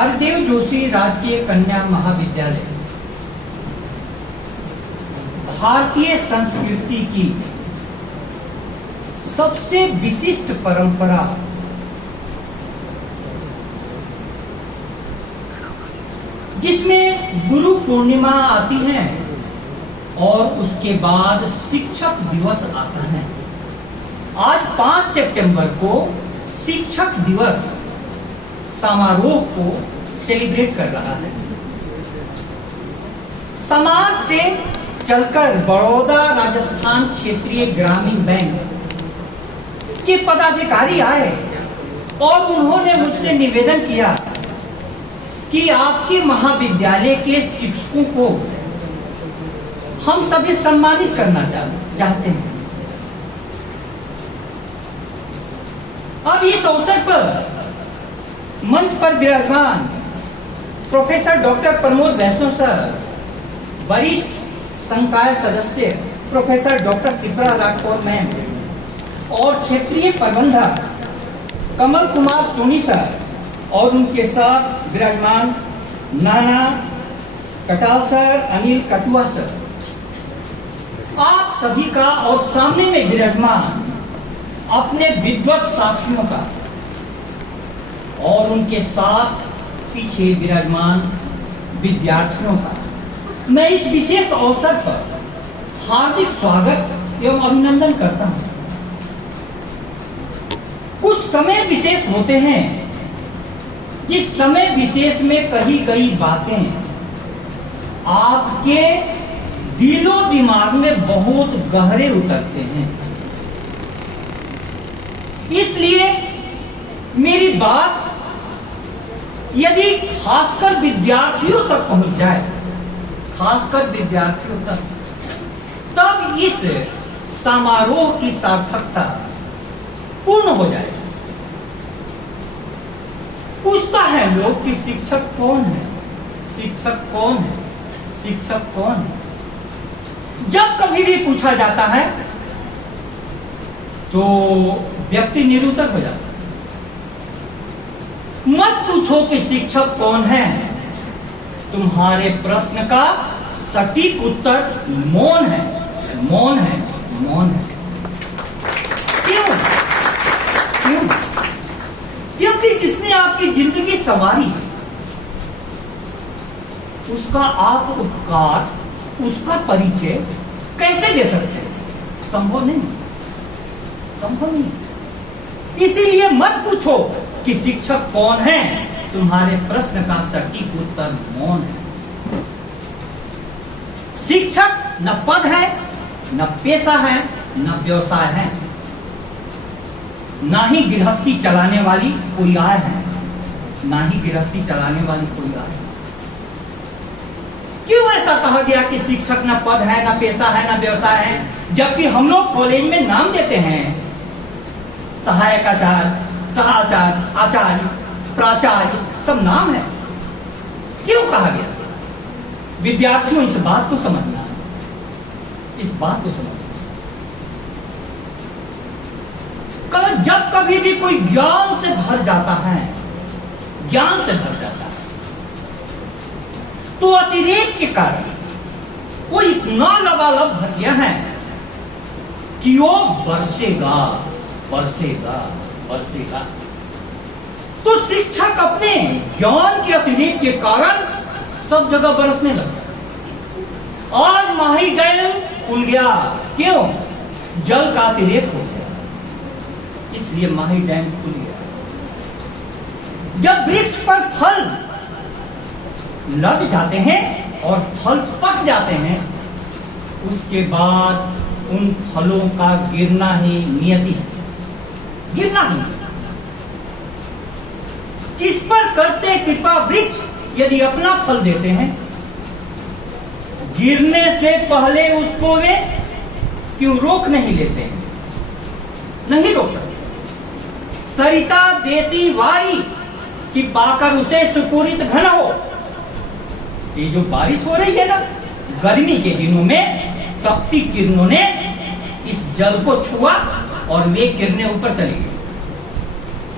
हरदेव जोशी राजकीय कन्या महाविद्यालय भारतीय संस्कृति की सबसे विशिष्ट परंपरा जिसमें गुरु पूर्णिमा आती है और उसके बाद शिक्षक दिवस आता है। आज 5 सितंबर को शिक्षक दिवस समारोह को सेलिब्रेट कर रहा है। समाज से चलकर बड़ौदा राजस्थान क्षेत्रीय ग्रामीण बैंक के पदाधिकारी आए और उन्होंने मुझसे निवेदन किया कि आपके महाविद्यालय के शिक्षकों को हम सभी सम्मानित करना चाहते हैं। अब इस अवसर पर मंच पर विराजमान प्रोफेसर डॉक्टर प्रमोद वैष्णव सर, वरिष्ठ संकाय सदस्य professor doctor Shipra Rathore ma'am और क्षेत्रीय प्रबंधक कमल कुमार सोनी सर और उनके साथ विराजमान नाना कटाल सर, अनिल कटुआ सर, आप सभी का और सामने में विराजमान अपने विद्वत साथियों का और उनके साथ पीछे विराजमान विद्यार्थियों का मैं इस विशेष अवसर पर हार्दिक स्वागत एवं अभिनंदन करता हूं। कुछ समय विशेष होते हैं जिस समय विशेष में कही गई बातें आपके दिलो दिमाग में बहुत गहरे उतरते हैं। इसलिए मेरी बात यदि खासकर विद्यार्थियों तक पहुंच जाए, खासकर विद्यार्थियों तक, तब इस समारोह की सार्थकता पूर्ण हो जाए। पूछता है लोग कि शिक्षक कौन है, शिक्षक कौन है, शिक्षक कौन है। जब कभी भी पूछा जाता है तो व्यक्ति निरुत्तर हो जाता है। मत पूछो कि शिक्षक कौन है, तुम्हारे प्रश्न का सटीक उत्तर मौन है, मौन है, मौन है। क्यों? क्यों? क्योंकि जिसने आपकी जिंदगी संवारी उसका आप उपकार, उसका परिचय कैसे दे सकते हैं? संभव नहीं, संभव नहीं। इसीलिए मत पूछो कि शिक्षक कौन है, तुम्हारे प्रश्न का सटीक उत्तर मौन है। शिक्षक न पद है, न पेशा है, न व्यवसाय है, ना ही गृहस्थी चलाने वाली कोई आय है, ना ही गृहस्थी चलाने वाली कोई आय है। क्यों ऐसा कहा गया कि शिक्षक न पद है, न पेशा है, न व्यवसाय है, जबकि हम लोग कॉलेज में नाम देते हैं सहायक आचार्य, सहाचार्य, आचार्य, प्राचार्य, सब नाम है। क्यों कहा गया? विद्यार्थियों इस बात को समझना, इस बात को समझना। जब कभी भी कोई ज्ञान से भर जाता है, ज्ञान से भर जाता है, तो अतिरेक के कारण वो इतना लबालब भर गया है कि वो बरसेगा, बरसेगा, बरसेगा। तो शिक्षक अपने ज्ञान के अतिरेक के कारण सब जगह बरसने लगा। आज माही डैम खुल गया, क्यों? जल का अतिरेक हो गया, इसलिए माही डैम खुल गया। जब वृक्ष पर फल लग जाते हैं और फल पक जाते हैं, उसके बाद उन फलों का गिरना ही नियति है, गिरना ही। किस पर करते कृपा वृक्ष यदि अपना फल देते हैं, गिरने से पहले उसको वे क्यों रोक नहीं लेते हैं? नहीं रोक सकते। सरिता देती वारी कि पाकर उसे सुपूरित घन हो। ये जो बारिश हो रही है ना, गर्मी के दिनों में तपती किरणों ने इस जल को छुआ और वे किरणें ऊपर चली गई।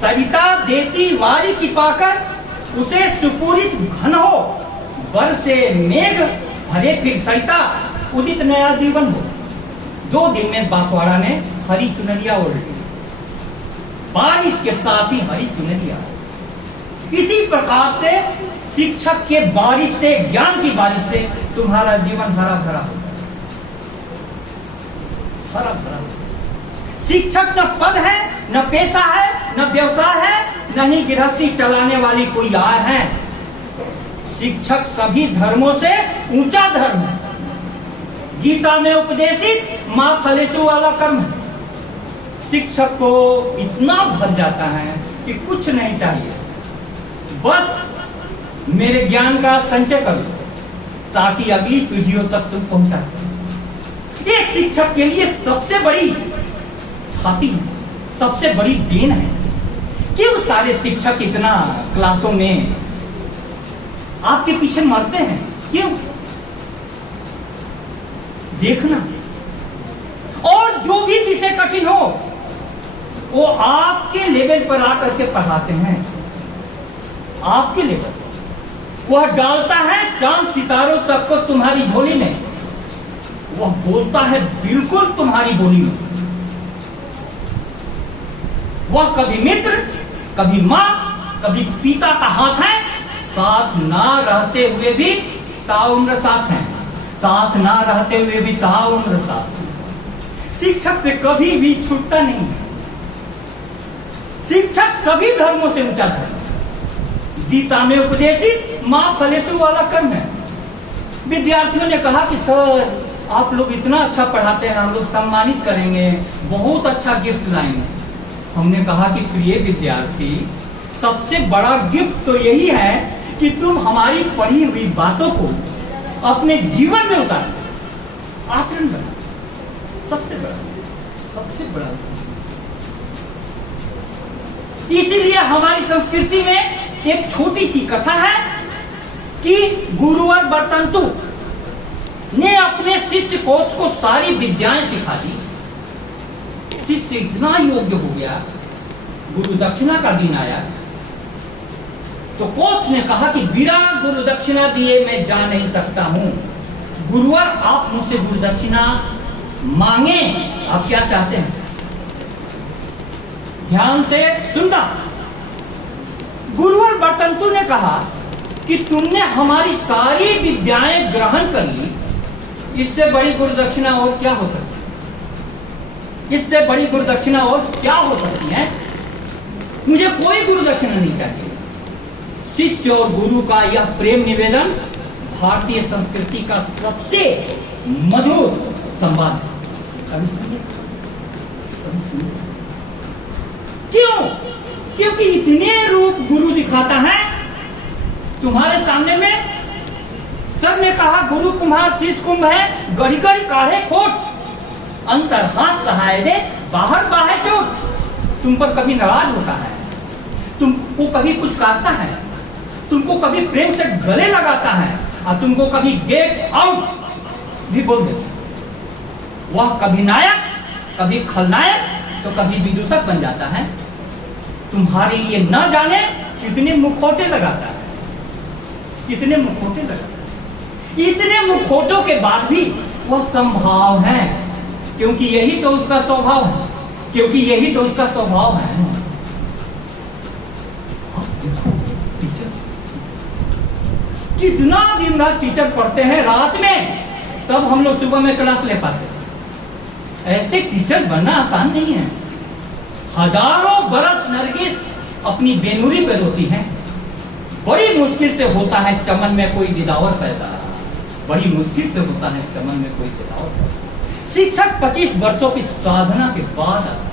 सरिता देती वारी की पाकर उसे सुपूरित घन हो, बरसे मेघ भरे फिर सरिता, उदित नया जीवन हो। 2 दिन में बांसवाड़ा ने हरी चुनरिया ओढ़ ली, बारिश के साथ ही हरी चुनरिया। इसी प्रकार से शिक्षक के बारिश से, ज्ञान की बारिश से तुम्हारा जीवन हरा भरा हो, हरा भरा हो। शिक्षक न पद है, न पेशा है, न व्यवसाय है, न ही गृहस्थी चलाने वाली कोई आय है। शिक्षक सभी धर्मों से ऊंचा धर्म है। गीता में उपदेशित मां फलेशु वाला कर्म है। शिक्षक को इतना भर जाता है कि कुछ नहीं चाहिए, बस मेरे ज्ञान का संचय करो ताकि अगली पीढ़ियों तक तुम पहुंचा सको। एक शिक्षक के लिए सबसे बड़ी खाती है, सबसे बड़ी देन है। क्यों सारे शिक्षक इतना क्लासों में आपके पीछे मरते हैं? क्यों? देखना, और जो भी विषय कठिन हो वो आपके लेवल पर आकर के पढ़ाते हैं, आपके लेवल। वह डालता है चांद सितारों तक को तुम्हारी झोली में, वह बोलता है बिल्कुल तुम्हारी बोली में। वह कभी मित्र, कभी मां, कभी पिता का हाथ है, साथ ना रहते हुए भी ताउम्र साथ हैं, साथ ना रहते हुए भी ताउम्र साथ हैं। शिक्षक से कभी भी छूटता नहीं है। शिक्षक सभी धर्मों से ऊंचा धर्म। गीता में उपदेशित मां फलेशु वाला कर्म है। विद्यार्थियों ने कहा कि सर आप लोग इतना अच्छा पढ़ाते हैं, हम लोग सम्मानित करेंगे, बहुत अच्छा गिफ्ट लाएंगे। हमने कहा कि प्रिय विद्यार्थी, सबसे बड़ा गिफ्ट तो यही है कि तुम हमारी पढ़ी हुई बातों को अपने जीवन में उतारो, आचरण बनाओ। सबसे बड़ा, सबसे बड़ा। इसीलिए हमारी संस्कृति में एक छोटी सी कथा है कि गुरुवर बर्तंतु ने अपने शिष्य कोच को सारी विद्याएं सिखा दी। शिष्य इतना योग्य हो गया, गुरु दक्षिणा का दिन आया तो कोच ने कहा कि बिना गुरु दक्षिणा दिए मैं जा नहीं सकता हूं। गुरुवर आप मुझसे गुरु दक्षिणा मांगे, आप क्या चाहते हैं? ध्यान से सुनना। गुरुवर बर्तंतु ने कहा कि तुमने हमारी सारी विद्याएं ग्रहण कर ली, इससे बड़ी गुरु दक्षिणा और क्या हो सकती है? इससे बड़ी गुरु दक्षिणा और क्या हो सकती है? मुझे कोई गुरु दक्षिणा नहीं चाहिए। शिष्य और गुरु का यह प्रेम निवेदन भारतीय संस्कृति का सबसे मधुर संवाद है। क्यों? क्योंकि इतने रूप गुरु दिखाता है तुम्हारे सामने में। सब ने कहा गुरु कुम्हार शीश कुंभ है, गड़ी गड़ी काढ़े खोट, अंतर हाथ सहाय दे, बाहर बाहे चोट। तुम पर कभी नाराज होता है, तुमको कभी कुछ काटता है, तुमको कभी प्रेम से गले लगाता है और तुमको कभी गेट आउट भी बोल देता। वह कभी नायक, कभी खलनायक तो कभी विदूषक बन जाता है। तुम्हारे लिए न जाने कितने मुखौटे लगाता है, कितने मुखौटे लगाता है। इतने मुखौटों के बाद भी वह संभाव है, क्योंकि यही तो उसका स्वभाव है, क्योंकि यही तो उसका स्वभाव है। टीचर कितना दिन रात टीचर पढ़ते हैं रात में, तब हम लोग सुबह में क्लास ले पाते। ऐसे टीचर बनना आसान नहीं है। हजारों बरस नरगिस अपनी बेनूरी पे रोती है, बड़ी मुश्किल से होता है चमन में कोई दिदावर पैदा, बड़ी मुश्किल से होता है चमन में कोई दिदावर पैदा। शिक्षक 25 वर्षों की साधना के बाद आता है।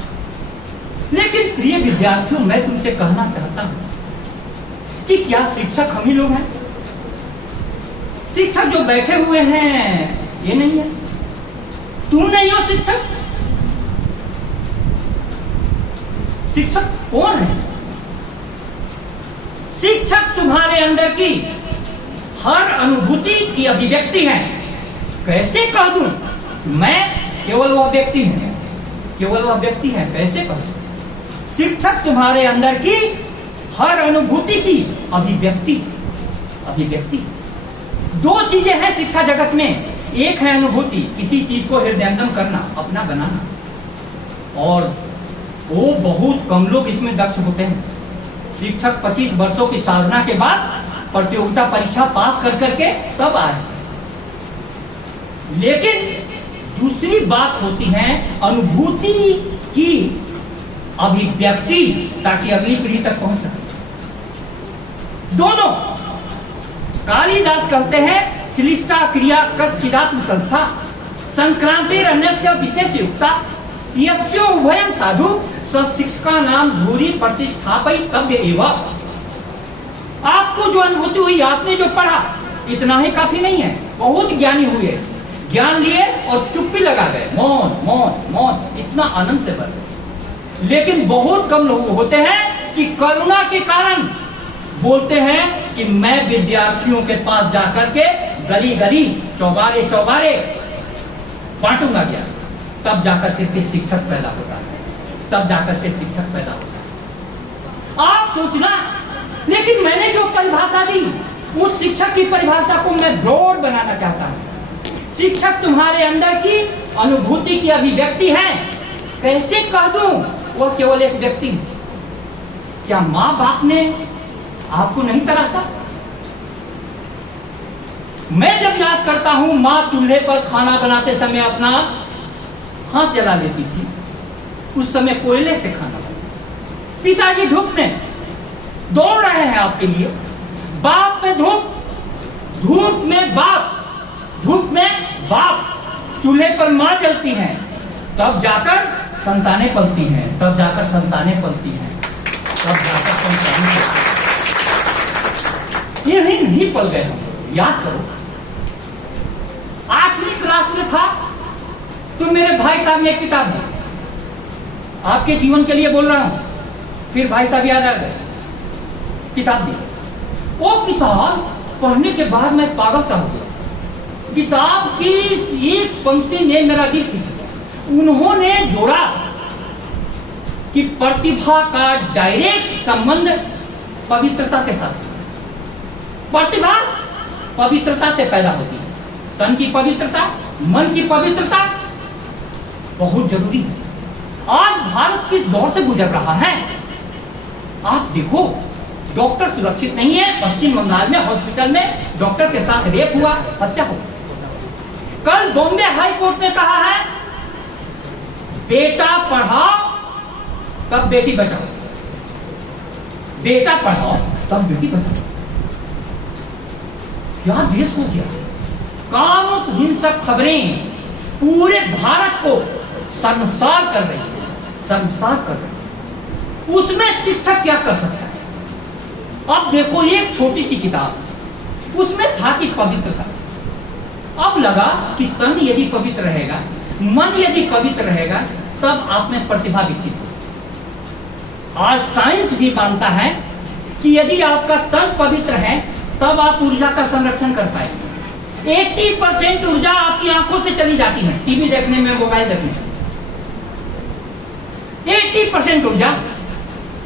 लेकिन प्रिय विद्यार्थियों, मैं तुमसे कहना चाहता हूं कि क्या शिक्षक हम ही लोग हैं? शिक्षक जो बैठे हुए हैं ये नहीं है, तुम नहीं हो शिक्षक। शिक्षक कौन है? शिक्षक तुम्हारे अंदर की हर अनुभूति की अभिव्यक्ति है। कैसे कह दूं मैं केवल वह व्यक्ति है, केवल वह व्यक्ति है, कैसे कह दूं? शिक्षक तुम्हारे अंदर की हर अनुभूति की अभिव्यक्ति। अभिव्यक्ति दो चीजें हैं शिक्षा जगत में, एक है अनुभूति, किसी चीज को हृदयंगम करना, अपना बनाना, और वो बहुत कम लोग इसमें दक्ष होते हैं। शिक्षक 25 वर्षों की साधना के बाद प्रतियोगिता परीक्षा पास कर करके तब आए। लेकिन दूसरी बात होती है अनुभूति की अभिव्यक्ति, ताकि अगली पीढ़ी तक पहुंच सके। दोनों कालिदास कहते हैं श्लिष्टा क्रिया कश्चिदात्म संस्था संक्रांति अन्यस्य विशेष युक्ता यस्यो उभयम साधु शिक्षका नाम धूरी प्रतिष्ठापयितव्य एवं। आपको जो अनुभूति हुई, आपने जो पढ़ा, इतना ही काफी नहीं है। बहुत ज्ञानी हुए, ज्ञान लिए और चुप्पी लगा गए, मौन मौन मौन, इतना आनंद से भर। लेकिन बहुत कम लोग होते हैं कि करुणा के कारण बोलते हैं कि मैं विद्यार्थियों के पास जाकर के गली गली चौबारे चौबारे बांटूंगा ज्ञान, तब जाकर के शिक्षक पैदा होता है, तब जाकर के शिक्षक पैदा होता है। आप सोचना, लेकिन मैंने जो परिभाषा दी, उस शिक्षक की परिभाषा को मैं ब्रॉड बनाना चाहता हूं। शिक्षक तुम्हारे अंदर की अनुभूति की अभिव्यक्ति है। कैसे कह दूं वह केवल एक व्यक्ति है? क्या मां बाप ने आपको नहीं तराशा? मैं जब याद करता हूं, मां चूल्हे पर खाना बनाते समय अपना हाथ जला लेती थी, उस समय कोयले से खाना बना। पिताजी धूप में दौड़ रहे हैं आपके लिए, बाप में धूप, धूप में बाप, धूप में बाप, चूल्हे पर मां जलती हैं, तब जाकर संतानें पलती हैं, तब जाकर संतानें पलती हैं, तब जाकर संतानें पलती हैं। ये नहीं पल गए हम, याद करो। 8वीं क्लास में था तो मेरे भाई साहब ने एक किताब दी, आपके जीवन के लिए बोल रहा हूं, फिर भाई साहब याद आ गए, किताब दी। वो किताब पढ़ने के बाद मैं पागल सा हो गया। किताब की एक पंक्ति ने मेरा दिल खींच लिया। उन्होंने जोड़ा कि प्रतिभा का डायरेक्ट संबंध पवित्रता के साथ। प्रतिभा पवित्रता से पैदा होती है। तन की पवित्रता, मन की पवित्रता बहुत जरूरी है। आज भारत किस दौर से गुजर रहा है आप देखो। डॉक्टर सुरक्षित नहीं है। पश्चिम बंगाल में हॉस्पिटल में डॉक्टर के साथ रेप हुआ, हत्या हो। कल बॉम्बे हाई कोर्ट ने कहा है बेटा पढ़ाओ तब बेटी बचाओ, बेटा पढ़ाओ तब बेटी बचाओ। क्या देश हो गया। कामुक हिंसक खबरें पूरे भारत को शर्मसार कर रही है, शर्मसार कर रही है। उसमें शिक्षक क्या कर सकता है? अब देखो, एक छोटी सी किताब, उसमें था कि पवित्रता। अब लगा कि तन यदि पवित्र रहेगा, मन यदि पवित्र रहेगा, तब आप में प्रतिभा विकसित हो। आज साइंस भी मानता है कि यदि आपका तन पवित्र है, तब आप ऊर्जा का संरक्षण कर पाएंगे। 80% ऊर्जा आपकी आंखों से चली जाती है, टीवी देखने में, मोबाइल देखने में। 80% ऊर्जा,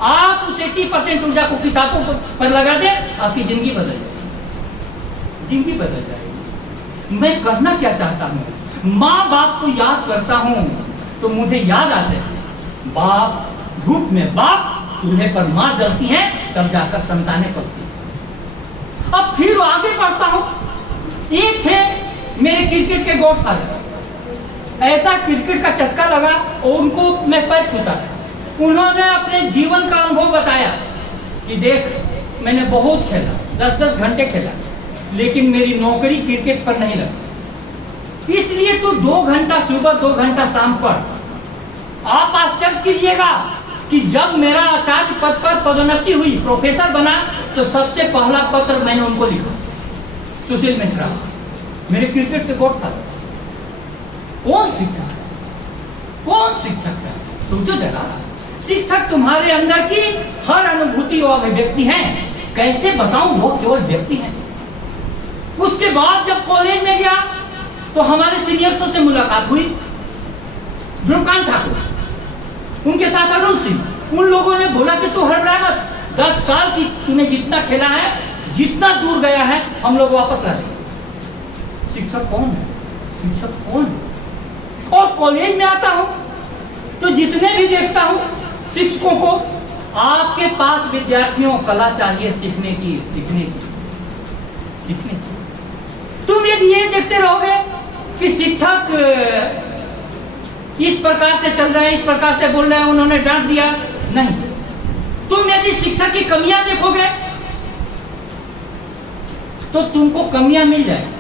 आप उस 80% ऊर्जा को किताबों पर लगा दें, आपकी जिंदगी बदल जाएगी, जिंदगी बदल जाएगी। मैं कहना क्या चाहता हूं, माँ बाप को याद करता हूं तो मुझे याद आते हैं बाप, धूप में बाप, चूल्हे पर माँ जलती हैं, तब जाकर संतानें पलती हैं। अब फिर आगे बढ़ता हूं। एक थे मेरे क्रिकेट के गॉडफादर, ऐसा क्रिकेट का चस्का लगा और उनको मैं पैर छूता था। उन्होंने अपने जीवन का अनुभव बताया कि देख, मैंने बहुत खेला, 10-10 घंटे खेला, लेकिन मेरी नौकरी क्रिकेट पर नहीं लगी। इसलिए तू 2 घंटा सुबह 2 घंटा शाम पढ़। आप आश्चर्य कीजिएगा कि जब मेरा आचार्य पद पर पदोन्नति हुई, प्रोफेसर बना, तो सबसे पहला पत्र मैंने उनको लिखा, सुशील मिश्रा, मेरे क्रिकेट के गॉडफादर। कौन शिक्षक है? कौन शिक्षक है? सोचो जरा। शिक्षक तुम्हारे अंदर की हर अनुभूति और अभिव्यक्ति है। कैसे बताऊं, वो केवल व्यक्ति है। उसके बाद जब कॉलेज में गया तो हमारे सीनियर्सों से मुलाकात हुई। ध्रुवकांत ठाकुर, उनके साथ अरुण सिंह, उन लोगों ने बोला कि तू हड़बड़ा मत, 10 साल की तूने जितना खेला है, जितना दूर गया है, हम लोग वापस ला देंगे। शिक्षक कौन है? शिक्षक कौन है? और कॉलेज में आता हूं तो जितने भी देखता हूं शिक्षकों को, आपके पास विद्यार्थियों कला चाहिए सीखने की। तुम यदि ये देखते रहोगे कि शिक्षक इस प्रकार से चल रहे हैं, इस प्रकार से बोल रहे हैं, उन्होंने डांट दिया, नहीं। तुम यदि शिक्षक की कमियां देखोगे तो तुमको कमियां मिल जाएगी,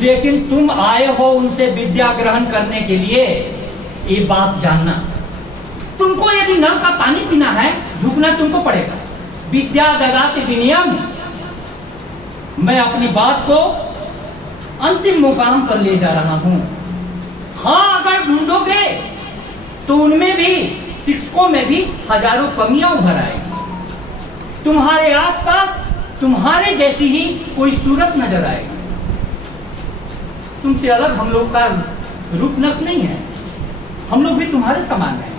लेकिन तुम आए हो उनसे विद्या ग्रहण करने के लिए। ये बात जानना, तुमको यदि नल का पानी पीना है, झुकना तुमको पड़ेगा। विद्या ददाति विनयम। मैं अपनी बात को अंतिम मुकाम पर ले जा रहा हूं। हाँ, अगर ढूंढोगे तो उनमें भी, शिक्षकों में भी हजारों कमियां उभर आएगी। तुम्हारे आसपास तुम्हारे जैसी ही कोई सूरत नजर आएगी। तुमसे अलग हम लोग का रूप नक्श नहीं है, हम लोग भी तुम्हारे समान हैं।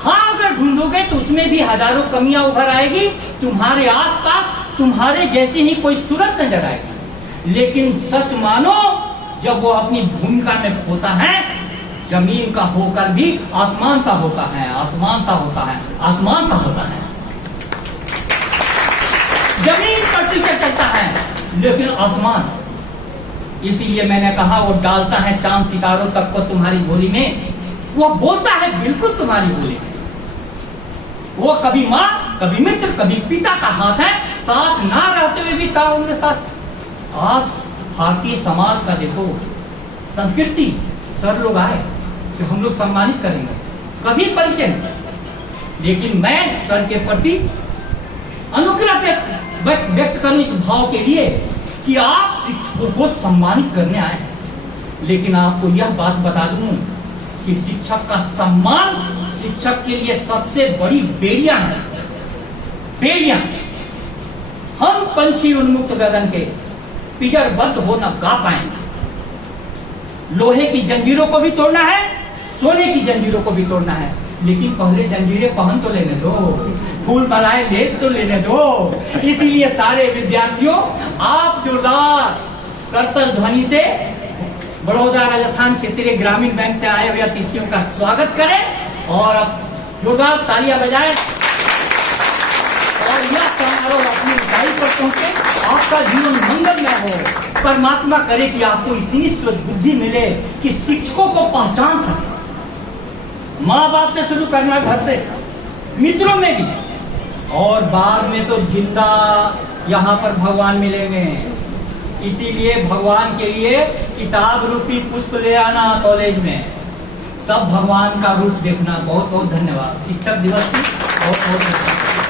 हाँ, अगर ढूंढोगे तो उसमें भी हजारों कमियां उभर आएगी। तुम्हारे आसपास तुम्हारे जैसी ही कोई सूरत नजर आएगी। लेकिन सच मानो, जब वो अपनी भूमिका में खोता है, जमीन का होकर भी आसमान सा होता है, आसमान सा होता है, आसमान सा होता है। जमीन पर टीचर चलता है, लेकिन आसमान। इसीलिए मैंने कहा वो डालता है चांद सितारों तक को तुम्हारी झोली में। वो बोलता है बिल्कुल तुम्हारी बोली में। वो कभी माँ, कभी मित्र, कभी पिता का हाथ है, साथ ना रहते हुए भी था उनके साथ। आज भारतीय समाज का देखो, संस्कृति, सर लोग आए कि हम लोग सम्मानित करेंगे, कभी परिचय नहीं। लेकिन मैं सर के प्रति अनुग्रह व्यक्त करूं इस भाव के लिए कि आप शिक्षकों को सम्मानित करने आए हैं। लेकिन आपको यह बात बता दूं कि शिक्षक का सम्मान शिक्षक के लिए सबसे बड़ी बेड़ियां है। बेड़ियां। हम पंछी उन्मुक्त गगन के पिंजरबद्ध हो न गा पाएंगे। लोहे की जंजीरों को भी तोड़ना है, सोने की जंजीरों को भी तोड़ना है, लेकिन पहले जंजीरें पहन तो लेने दो, फूल बनाए ले तो लेने दो। इसीलिए सारे विद्यार्थियों, आप जोरदार करतल ध्वनि से बड़ौदा राजस्थान क्षेत्रीय ग्रामीण बैंक से आए हुए अतिथियों का स्वागत करें और अब जोरदार तालियां बजाएं और यह समारोह अपनी ऊंचाई पर पहुंचे। आपका जीवन मंगलमय हो। परमात्मा करे कि आपको इतनी बुद्धि मिले कि शिक्षकों को पहचान सके। माँ बाप से शुरू करना, घर से, मित्रों में भी, और बाद में तो जिंदा यहाँ पर भगवान मिलेंगे। इसीलिए भगवान के लिए किताब रूपी पुष्प ले आना कॉलेज में, तब भगवान का रूप देखना। बहुत बहुत धन्यवाद। शिक्षक दिवस की बहुत बहुत धन्यवाद।